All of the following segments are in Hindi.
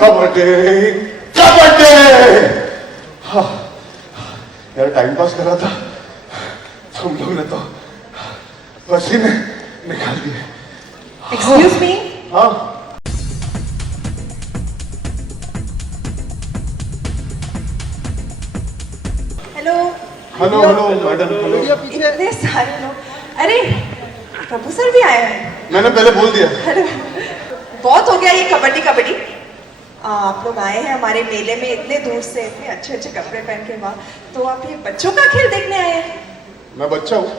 कबड्डी कबड्डी। हाँ, यार टाइम पास कर रहा था, तुम लोग ने तो पसीने निकाल दिए। Excuse me. हाँ hello hello hello madam hello. इतने सारे लोग, अरे प्रभु सर भी आए हैं। मैंने पहले बोल दिया। हेलो, बहुत हो गया ये कबड्डी कबड्डी। आप लोग आए हैं हमारे मेले में इतने दूर से, इतने अच्छे अच्छे कपड़े पहन के। वाह, तो आप ये बच्चों का खेल देखने आए हैं? मैं बच्चा हूँ?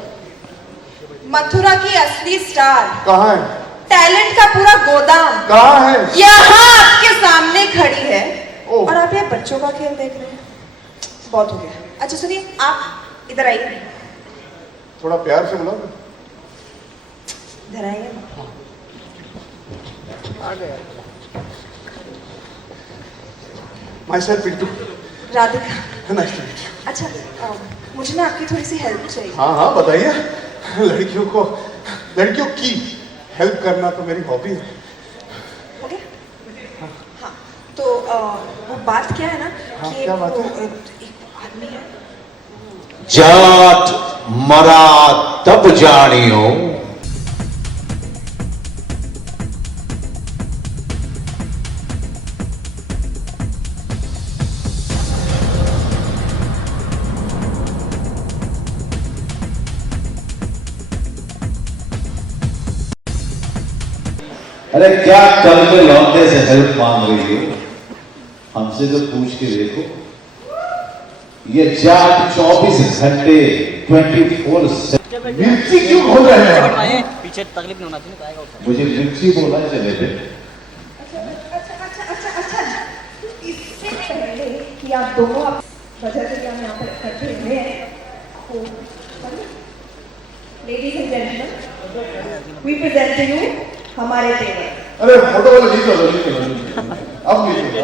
मथुरा की असली स्टार, कहाँ है? टैलेंट का पूरा गोदाम कहाँ है? यहाँ आपके सामने खड़ी है। ओह। और आप ये बच्चों का खेल देख रहे हैं? बहुत हो गया। अच्छा सुनिए, आप इधर आइए। थोड़ा प्यार से बुलाओ। इधर आइए। Myself Pintu. Radhika. Nice to meet you. अच्छा, मुझे ना आपकी थोड़ी सी हेल्प चाहिए। हाँ हाँ बताइए। लड़कियों की हेल्प करना तो मेरी हॉबी है। हो गया? हाँ, तो वो बात क्या है ना हाँ, कि क्या बात है? एक आदमी है। जाट मरा तब जानियो। अरे क्या कल के लौंडे से हेल्प मांग रही हो? हमसे तो पूछ के देखो। ये जाट 24 घंटे 24/7। मिर्ची क्यों बोल रहे हैं? पीछे तकलीफ नहीं होना चाहिए, तो आएगा उठा। मुझे मिर्ची बोला चले थे। अच्छा, इससे पहले कि आप दोनों वजह से हम यहाँ पर इकट्ठे हुए हैं, तो ladies and gentleman, we present to you हमारे टेबल। अरे फोटो वाला लीजिए। अब लीजिए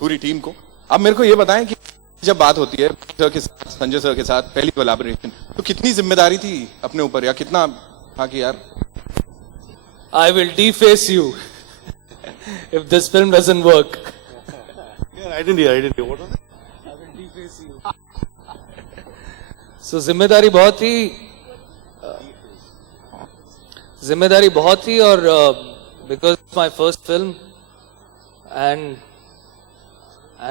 पूरी टीम को। अब मेरे को ये बताएं कि जब बात होती है सर के साथ, संजय सर के साथ पहली कोलैबोरेशन, तो कितनी जिम्मेदारी थी अपने ऊपर, या कितना था कि यार I will deface you if this film doesn't work. I didn't hear. What was it? I will deface you. So जिम्मेदारी बहुत थी और because it's my first film and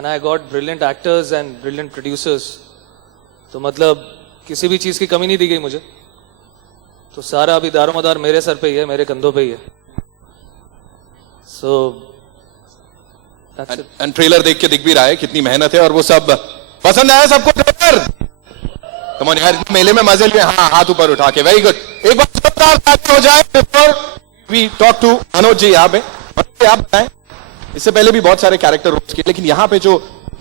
I got brilliant actors and brilliant producers, तो मतलब किसी भी चीज की कमी नहीं दी गई मुझे। तो सारा अभी दारोमदार मेरे सर पे ही है, मेरे कंधों पे ही है। So that's it. And trailer देख के दिख भी रहा है कितनी मेहनत है, और वो सब पसंद आया सबको ट्रेलर? कम ऑन यार, मेले में मजे लिए। हाँ, हाथ ऊपर उठा के, वेरी गुड। एक बार जोरदार ताली हो जाए before we talk to Manoj ji. यहाँ पे आप बताएं, इससे पहले भी बहुत सारे कैरेक्टर रोल्स किए, लेकिन यहाँ पे जो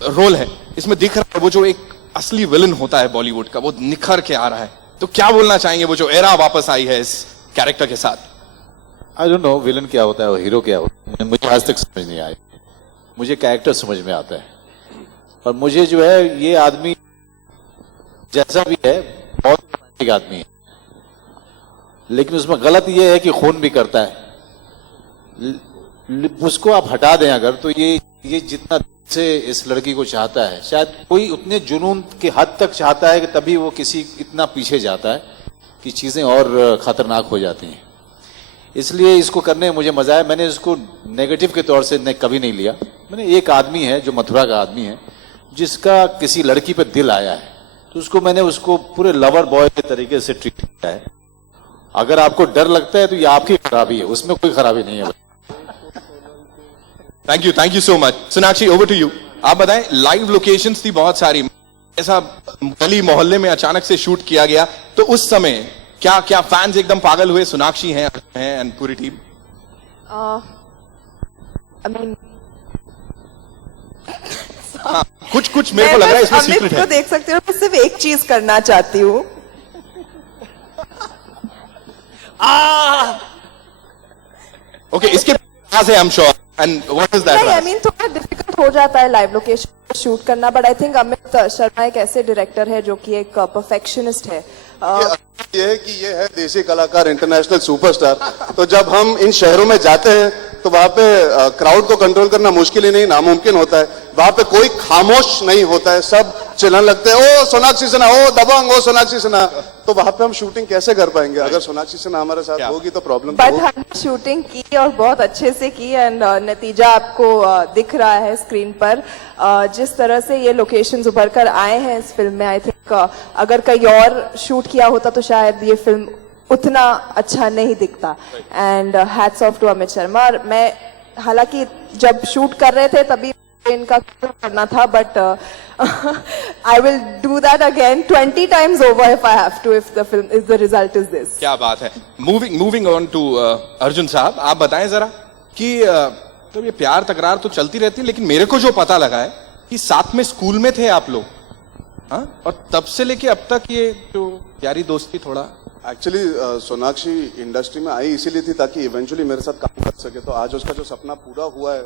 रोल है इसमें दिख रहा है वो जो एक असली विलन होता है बॉलीवुड का, वो निखर के आ रहा है। तो क्या बोलना चाहेंगे, वो जो एरा वापस आई है इस कैरेक्टर के साथ? आई डोंट नो विलन क्या होता है और हीरो क्या होता है, मुझे आज तक समझ नहीं आया। मुझे कैरेक्टर समझ में आता है, और मुझे जो है ये आदमी जैसा भी है बहुत रोमांटिक आदमी है, लेकिन उसमें गलत ये है कि खून भी करता है। उसको आप हटा दें अगर, तो ये जितना से इस लड़की को चाहता है, शायद कोई उतने जुनून के हद तक चाहता है कि तभी वो किसी इतना पीछे जाता है कि चीजें और खतरनाक हो जाती हैं। इसलिए इसको करने में मुझे मजा आया। मैंने इसको नेगेटिव के तौर से कभी नहीं लिया। मैंने एक आदमी है जो मथुरा का आदमी है, जिसका किसी लड़की पे दिल आया है, तो उसको पूरे लवर बॉय के तरीके से ट्रीट किया है। अगर आपको डर लगता है तो ये आपकी खराबी है, उसमें कोई खराबी नहीं है। Thank you so much. Sonakshi, over to you. आप बताएं, लाइव लोकेशंस थी बहुत सारी, ऐसा गली मोहल्ले में अचानक से शूट किया गया, तो उस समय क्या फैंस एकदम पागल हुए? सोनाक्षी हैं एंड पूरी टीम। I mean, हाँ, कुछ मेरे को लग रहा है इसमें सीक्रेट है। देख सकते हो, मैं सिर्फ एक चीज करना चाहती हूँ। ओके, इसके पास है, I am sure. And what is that? I mean, थोड़ा डिफिकल्ट हो जाता है लाइव लोकेशन शूट करना, but I think Amit Sharma एक ऐसे डायरेक्टर है जो कि एक परफेक्शनिस्ट है। ये है कि ये है देसी कलाकार, इंटरनेशनल सुपरस्टार। तो जब हम इन शहरों में जाते हैं तो वहां पे क्राउड को कंट्रोल करना मुश्किल ही नहीं नामुमकिन होता है। वहां पे कोई खामोश नहीं होता है, सब चिल्लाने लगते हैं, ओ सोनाक्षी सिन्हा, ओ दबंग, ओ सोनाक्षी सिन्हा। तो वहां पे हम शूटिंग कैसे कर पाएंगे? अगर सोनाक्षी सिन्हा हमारे साथ होगी तो प्रॉब्लम बट हमने शूटिंग की और बहुत अच्छे से की एंड नतीजा आपको दिख रहा है स्क्रीन पर। जिस तरह से ये लोकेशंस उभर कर आए हैं इस फिल्म में, आई थिंक अगर कहीं और शूट किया होता तो शायद ये फिल्म उतना अच्छा नहीं दिखता। And hats off to Amit Sharma. और मैं हालांकि जब शूट कर रहे थे तभी इनका करना था, but I will do that again 20 times over if I have to, if the result is this. क्या बात है। मूविंग ऑन टू अर्जुन साहब, आप बताएं जरा कि तो ये प्यार तकरार तो चलती रहती है, लेकिन मेरे को जो पता लगा है कि साथ में स्कूल में थे आप लोग, हाँ? और तब से लेके अब तक ये जो यारी दोस्ती थोड़ा। एक्चुअली सोनाक्षी इंडस्ट्री में आई इसीलिए थी ताकि इवेंचुअली मेरे साथ काम कर सके। तो आज उसका जो सपना पूरा हुआ है,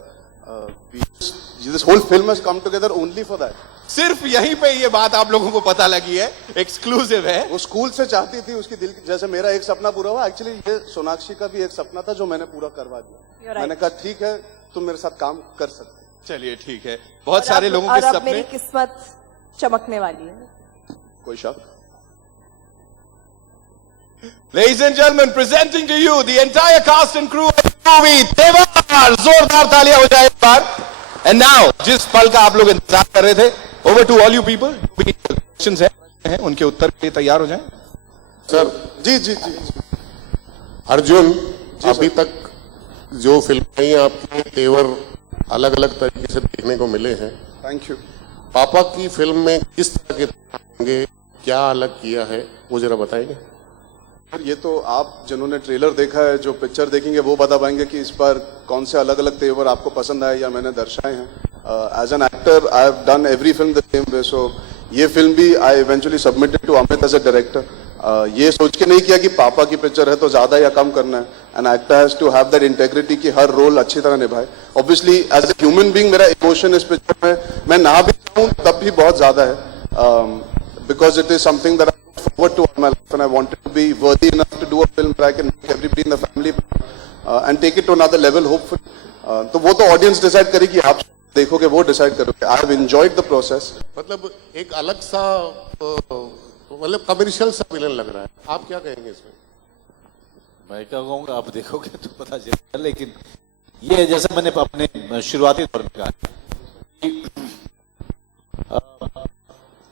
this whole film has come together only for that. सिर्फ यहीं पे ये बात आप लोगों को पता लगी है, एक्सक्लूसिव है। वो स्कूल से चाहती थी, उसकी दिल जैसे मेरा एक सपना पूरा हुआ, एक्चुअली ये सोनाक्षी का भी एक सपना था जो मैंने पूरा करवा दिया। मैंने कहा ठीक है, तुम मेरे साथ काम कर सकते। चलिए ठीक है। बहुत सारे लोगों के और अब सपने। मेरी किस्मत चमकने वाली है। कोई शक? Ladies and gentlemen, presenting to you the entire cast and crew of the movie तेवर। जोरदार तालियां हो जाए एक बार। And now, जिस पल का आप लोग इंतजार कर रहे थे, over to all you people, भी क्वेश्चंस हैं, उनके उत्तर के लिए तैयार हो जाएं। सर जी जी जी, जी। अर्जुन, अभी तक जो फिल्में आपकी तेवर अलग अलग तरीके से देखने को मिले हैं, थैंक यू। पापा की फिल्म में किस तरह के होंगे, क्या अलग किया है, वो जरा बताएंगे। ये तो आप जिन्होंने ट्रेलर देखा है, जो पिक्चर देखेंगे वो बता पाएंगे कि इस बार कौन से अलग अलग तेवर आपको पसंद आए या मैंने दर्शाए हैं। As an actor I have done every film the same way, so ये फिल्म भी I eventually submitted to Amit as a director. ये सोच के नहीं किया कि पापा की पिक्चर है तो ज्यादा या कम करना है। An actor has to have that integrity कि हर रोल अच्छी तरह निभाए। Obviously as a human being मेरा इमोशन इस पिक्चर में मैं ना भी चाहूं तब भी बहुत ज्यादा है, because it is something that forward to all my life, and I wanted to be worthy enough to do a film where I can make everybody in the family and take it to another level, hopefully. तो वो तो ऑडियंस डिसाइड करेगी, आप देखोगे वो डिसाइड करोगे। I have enjoyed the process. मतलब एक अलग सा मतलब कमर्शियल सा विलन लग रहा है, आप क्या कहेंगे इसमें? मैं क्या कहूँगा, आप देखोगे तो पता चलेगा। लेकिन ये जैसे मैंने अपने शुरुआती दौर में कहा,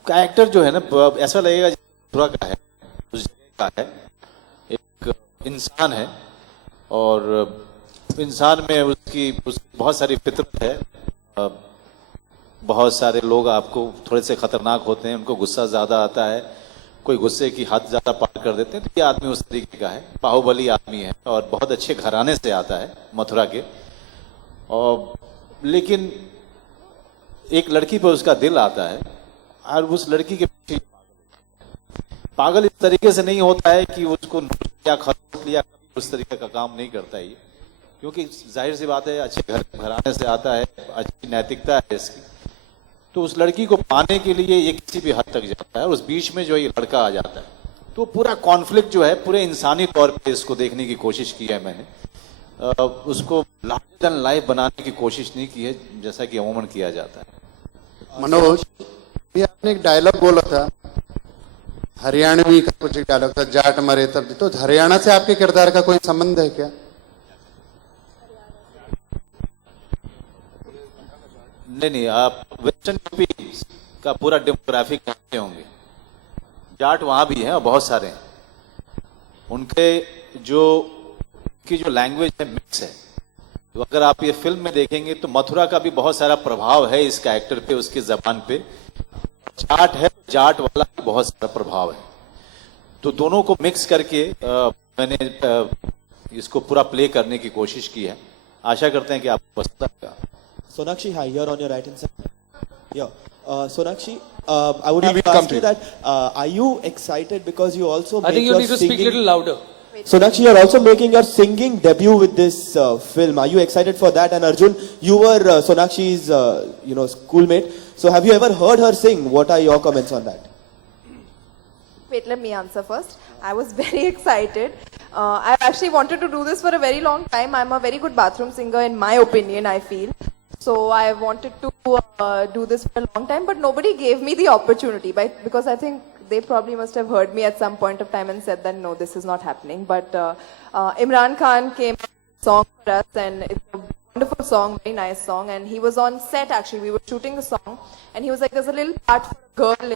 कैरेक्टर जो है ना, ऐसा लगेगा पूरा का है, उस जगह का है, एक इंसान है और इंसान में उसकी बहुत सारी फितरत है। बहुत सारे लोग आपको थोड़े से खतरनाक होते हैं, उनको गुस्सा ज्यादा आता है, कोई गुस्से की हद ज्यादा पार कर देते हैं। तो ये आदमी उस तरीके का है, बाहुबली आदमी है और बहुत अच्छे घराने से आता है, मथुरा के। और लेकिन एक लड़की पर उसका दिल आता है और उस लड़की के पीछे पागल इस तरीके से नहीं होता है कि उसको या खरीद लिया, उस तरीके का काम नहीं करता है ये, क्योंकि जाहिर सी बात है अच्छे घराने से आता है, अच्छी नैतिकता है इसकी। तो उस लड़की को पाने के लिए ये किसी भी हद तक जाता है और उस बीच में जो ये लड़का आ जाता है, तो पूरा कॉन्फ्लिक्ट जो है पूरे इंसानी तौर पे इसको देखने की कोशिश की है मैंने। उसको लार्जर देन लाइफ बनाने की कोशिश नहीं की है जैसा कि अमूमन किया जाता है। मनोज, ये आपने एक डायलॉग बोला था, हरियाणवी का कुछ एक डायलॉग था, जाट मरे तब, तो हरियाणा से आपके किरदार का कोई संबंध है क्या? नहीं, आप वेस्टर्न यूपी का पूरा डेमोग्राफिक जानते होंगे। जाट वहां भी हैं और बहुत सारे हैं, उनके जो लैंग्वेज है मिक्स है। तो अगर आप ये फिल्म में देखेंगे तो मथुरा का भी बहुत सारा प्रभाव है इस कैरेक्टर पे, उसकी जबान पे। जाट है, जाट वाला बहुत सारा प्रभाव है, तो दोनों को मिक्स करके मैंने इसको पूरा प्ले करने की कोशिश की है। आशा करते हैं कि आपको पसंद आएगा। Sonakshi, hi, here on your right hand side. Yeah. Sonakshi, I would like to ask you that, are you excited because you also I think you need to speak a little louder. Sonakshi, you're also making your singing debut with this film. Are you excited for that? And Arjun, you were Sonakshi's, schoolmate. So have you ever heard her sing? What are your comments on that? Wait, let me answer first. I was very excited. I've actually wanted to do this for a very long time. I'm a very good bathroom singer in my opinion, I feel. So I wanted to do this for a long time, but nobody gave me the opportunity, because I think they probably must have heard me at some point of time and said that no, this is not happening. But Imran Khan came with a song for us, and it's a wonderful song, very nice song. And he was on set actually. We were shooting the song, and he was like, "There's a little part for a girl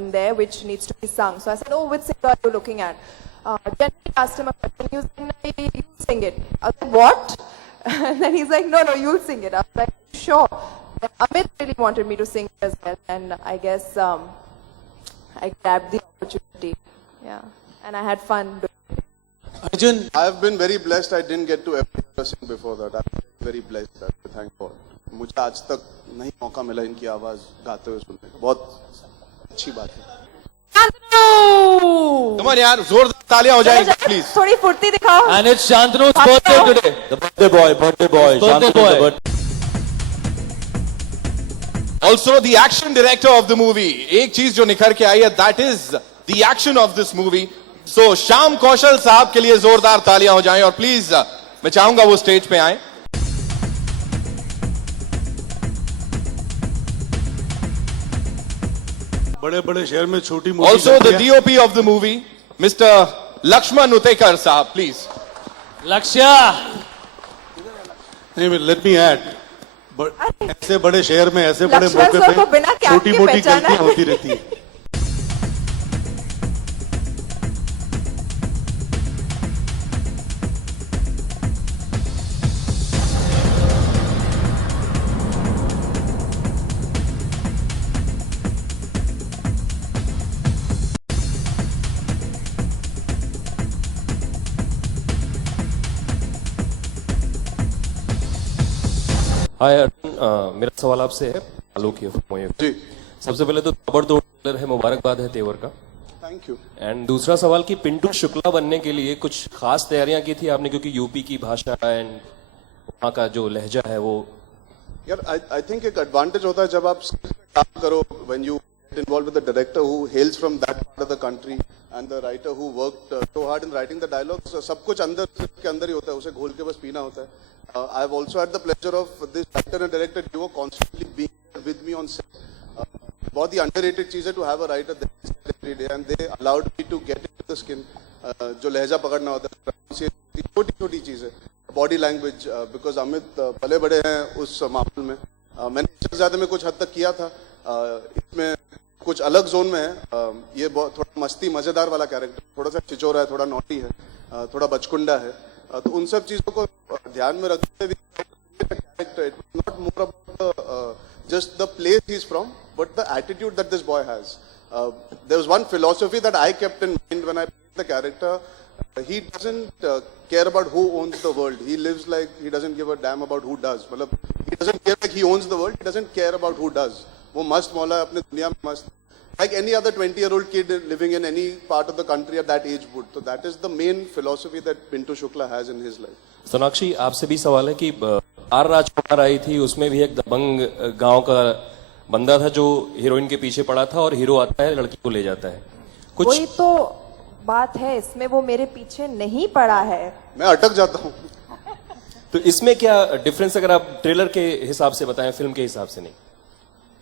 in there which needs to be sung." So I said, "Oh, which singer are you looking at?" Generally asked him a question. He was like, "No, you sing it." I was like, "What?" And then he's like, "No, you'll sing it." I was like, "Sure." But Amit really wanted me to sing it as well, and I guess I grabbed the opportunity. Yeah, and I had fun doing it. Arjun, I've been very blessed. I didn't get to ever sing before that. I'm very blessed. Thank God. मुझे आज तक नहीं मौका मिला इनकी आवाज गाते हुए सुनने का. बहुत अच्छी बात है. Come on यार, जोरदार तालियां हो जाएंगी प्लीज. थोड़ी फुर्ती दिखाओ. And it's Shantanu's birthday today. The birthday boy. Birthday boy. Also the action director of the movie. एक चीज जो निखर के आई है, that is the action of this movie. So Shyam कौशल साहब के लिए जोरदार तालियां हो जाएं और प्लीज मैं चाहूंगा वो स्टेज पे आए. बड़े-बड़े शहर में छोटी-मोटी. Also the DOP of the movie, Mr. Lakshman Utekar साहब, please. Lakshya. नहीं, let me add. ऐसे बड़े शहर में ऐसे बड़े मौके पे छोटी-मोटी गलतियां होती रहती है. हाय अर्जुन, मेरा सवाल आपसे है आलोक जी. सबसे पहले तो ताबड़तोड़ ट्रेलर है, मुबारकबाद है तेवर का. Thank you. एंड दूसरा सवाल कि पिंटू शुक्ला बनने के लिए कुछ खास तैयारियां की थी आपने, क्योंकि यूपी की भाषा एंड वहाँ का जो लहजा है वो. यार आई थिंक एक एडवांटेज होता है जब आप काम करो, when you get involve with the director who हेल्स from that part of the country and the writer who worked so hard in writing the dialogues. सब कुछ अंदर के अंदर ही होता है, उसे घोल के बस पीना होता है. I have also had the pleasure of this writer and director duo constantly being with me on set. बहुत ही underrated चीज है to have a writer there every day, and they allowed me to get into the skin. जो लहजा पकड़ना होता है, छोटी-छोटी चीज है. Body language, because अमित पले बड़े हैं उस माहौल में. मैंने इससे ज्यादा में कुछ हद तक किया था. इसमें कुछ अलग जोन में है. ये बहुत थोड़ा मस्ती मजेदार वाला कैरेक्टर, थोड़ा सा छिचोरा है, थोड़ा नॉटी है, थोड़ा बचकुंडा है. तो उन सब चीजों को ध्यान में रखते हुए character, it was not more about just the place he's from, but the attitude that this boy has. There was one philosophy that I kept in mind when I played the character. He doesn't care about who owns the world. He lives like he doesn't give a damn about who does. मतलब he doesn't care like he owns the world. He doesn't care about who does. वो मस्त मौला है, अपने दुनिया में मस्त. Like any other 20-year-old kid living in any part of the country at that age would. So that is the main philosophy that Pintu Shukla has in his life. Sonakshi, आपसे भी सवाल है कि आर राजकुमार आई थी, उसमें भी एक दबंग गांव का बंदा था जो हीरोइन के पीछे पड़ा था और हीरो आता है लड़की को ले जाता है. कुछ वही तो बात है, इसमें वो मेरे पीछे नहीं पड़ा है, मैं अटक जाता हूँ. तो इसमें क्या डिफरेंस अगर आप ट्रेलर के हिसाब से बताएं, फिल्म के हिसाब से नहीं?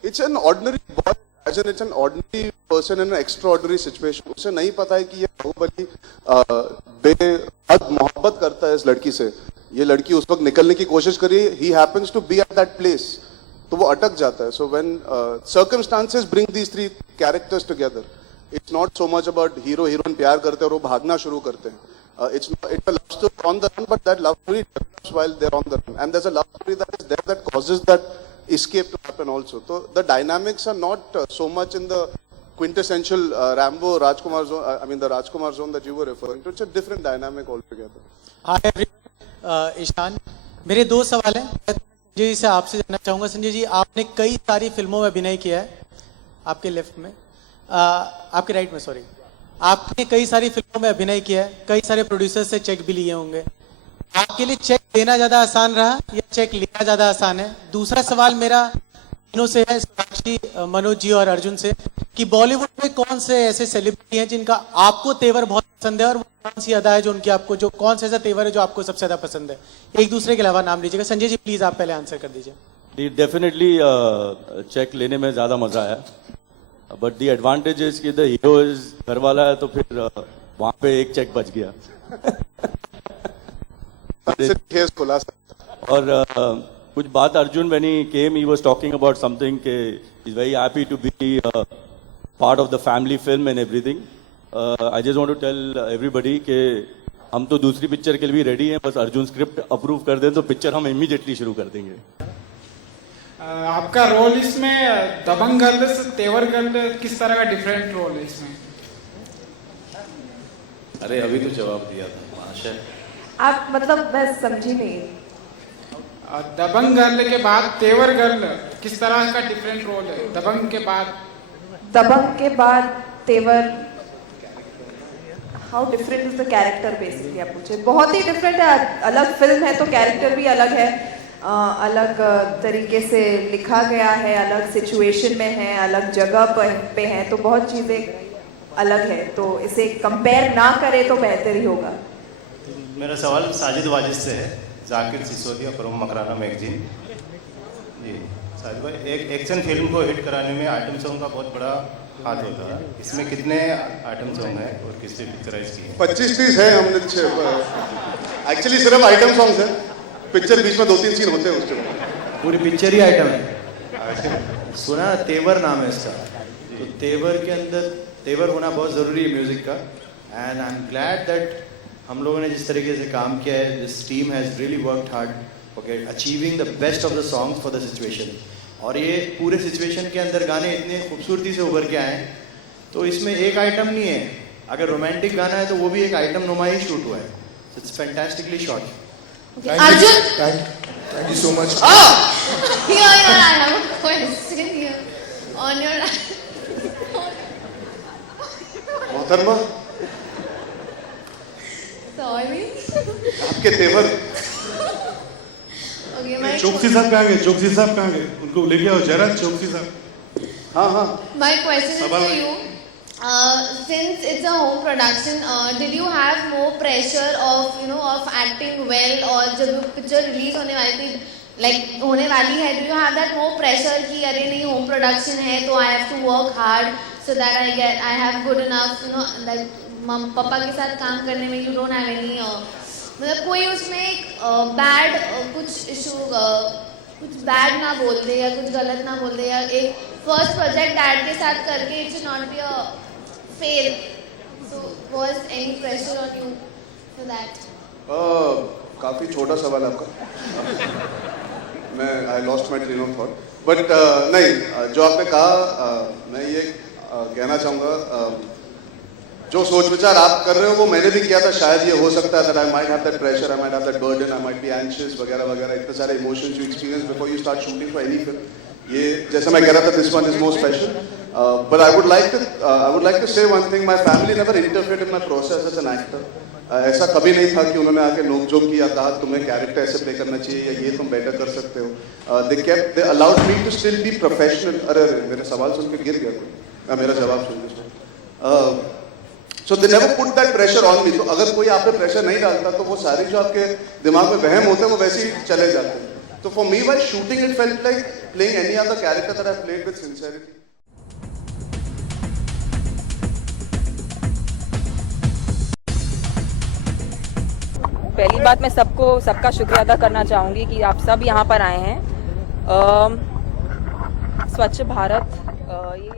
It's an ordinary boy. It's an ordinary person in an extraordinary situation. उसे नहीं पता है कि ये बाहुबली बेहद मोहब्बत करता है इस लड़की से. ये लड़की उस वक्त निकलने की कोशिश कर रही है. He happens to be at that place. तो वो अटक जाता है. So when circumstances bring these three characters together, it's not so much about hero heroine प्यार करते हैं और वो भागना शुरू करते हैं. It's a love story on the run, but that love story develops while they're on the run. And there's a love story that is there that causes that escape to happen also. So the dynamics are not so much in the quintessential Rambo Rajkumar zone. I mean the Rajkumar zone that you were referring to. It's a different dynamic altogether. Hi everyone, Ishan. मेरे दो सवाल हैं. संजय जी से आपसे जानना चाहूँगा. संजय जी, आपने कई सारी फिल्मों में अभिनय किया है. आपके लेफ्ट में, आपके राइट में, सॉरी. आपने कई सारी फिल्मों में अभिनय किया है. कई सारे प्रोड्यूसर से चेक भी लिए होंगे. आपके लिए चेक देना ज्यादा आसान रहा या चेक लेना ज्यादा आसान है? दूसरा सवाल मेरा, तीनों से है, सोनाक्षी, मनोज जी और अर्जुन से, कि बॉलीवुड में कौन से ऐसे सेलिब्रिटी हैं जिनका आपको तेवर बहुत पसंद है, और वो कौन सी अदा है जो उनकी आपको, जो कौन सा ऐसा तेवर है जो आपको सबसे ज्यादा पसंद है? एक दूसरे के अलावा नाम लीजिएगा। संजय जी प्लीज आप पहले आंसर कर दीजिए। डेफिनेटली चेक लेने में ज्यादा मजा आया, बट द एडवांटेज इज कि द हीरो इज घर वाला है, तो फिर वहां पे एक चेक बच गया। और कुछ बात Arjun when he came he was talking about something कि he's very happy to be part of the family film and everything. I just want to tell everybody कि हम तो दूसरी पिक्चर के लिए भी रेडी हैं, बस अर्जुन स्क्रिप्ट अप्रूव कर दें तो पिक्चर हम इमीडिएटली शुरू कर देंगे। आपका रोल इसमें दबंग गर्ल से तेवर गर्ल किस तरह का डिफरेंट रोल है इसमें? अरे अभी तो जवाब दिया था महाशय। आप मतलब मैं समझी नहीं। दबंग गर्ल के बाद तेवर गर्ल किस तरह का डिफरेंट रोल है? दबंग के बाद तेवर, how different is the character basically? आप पूछे बहुत ही डिफरेंट है, अलग फिल्म है तो कैरेक्टर भी अलग है, अलग तरीके से लिखा गया है, अलग सिचुएशन में है, अलग जगह पे है, तो बहुत चीजें अलग है, तो इसे कंपेयर ना करें तो बेहतर ही होगा। मेरा सवाल साजिद वाजिद से है, जाकिर सिसोदिया फ्रॉम मकराना मैगजीन। जी साजिद भाई, एक एक्शन फिल्म को हिट कराने में आइटम सॉन्ग का बहुत बड़ा हाथ होता है, इसमें कितने आइटम सॉन्ग हैं और किससे पिक्चराइज किए? 25-30 है हमने। एक्चुअली सिर्फ आइटम सॉन्ग्स है, पिक्चर बीच में 2-3 सीन होते हैं उसके। पूरी पिक्चर ही आइटम है। सुना तेवर नाम है इसका, तो तेवर के अंदर तेवर होना बहुत ज़रूरी है म्यूज़िक का, and I am glad that हम लोगों ने जिस तरीके से काम किया है, this team has really worked hard okay achieving the best of the songs for the situation. और ये पूरे सिचुएशन के अंदर गाने इतने खूबसूरती से उभर के आए हैं, तो इसमें एक आइटम नहीं है, अगर रोमांटिक गाना है तो वो भी एक आइटम नुमा ही शूट हुआ है। It's fantastically shot. Arjun, thank you so much. I have a question here on your मोहतरमा, sorry. आपके तेवर। चौकसी साहब कहाँ गए? चौकसी साहब कहाँ गए? उनको लेके आओ जरा। चौकसी साहब। हाँ हाँ। My question is to you. Since it's a home production, did you have more pressure of acting well, और जब पिक्चर रिलीज होने वाली थी, होने वाली है, do you have that more pressure कि अरे नहीं होम प्रोडक्शन है तो I have to work hard so that I have good enough, पापा के साथ काम करने में you don't have any मतलब कोई उसमें बैड कुछ इशू, कुछ बैड ना बोल दे या कुछ गलत ना बोल दे, या एक फर्स्ट प्रोजेक्ट डैड के साथ करके it should not be a fail, so was any pressure on you for that? काफी छोटा सवाल आपका। मैं I lost my train of thought, but नहीं, जो आपने कहा मैं ये कहना चाहूँगा, जो सोच विचार आप कर रहे हो वो मैंने भी किया था, शायद ये हो सकता है that I might have that pressure, I might have that burden, I might be anxious वगैरह वगैरह, इतने सारे emotions you experience before you start shooting for any film। ये जैसे मैं कह रहा था, this one is more special, but I would like to say one thing, my family never interfered in my process as an actor। ऐसा कभी नहीं था कि उन्होंने आके नोक-झोंक किया, कहा तुम्हें कैरेक्टर ऐसे प्ले करना चाहिए या ये तुम बेटर कर सकते हो। they allowed me to still be professional। अरे मेरे सवाल सुन के गिर गया, मेरा जवाब सुन के। So they never put that pressure on me। तो अगर कोई आप पे प्रेशर नहीं डालता तो वो सारे जो आपके दिमाग में वहम होते हैं वो वैसे ही चले जाते हैं। तो for me while shooting it felt like playing any other character that I played with sincerity। पहली बात, मैं सबका शुक्रिया अदा करना चाहूँगी कि आप सब यहाँ पर आए हैं। स्वच्छ भारत ये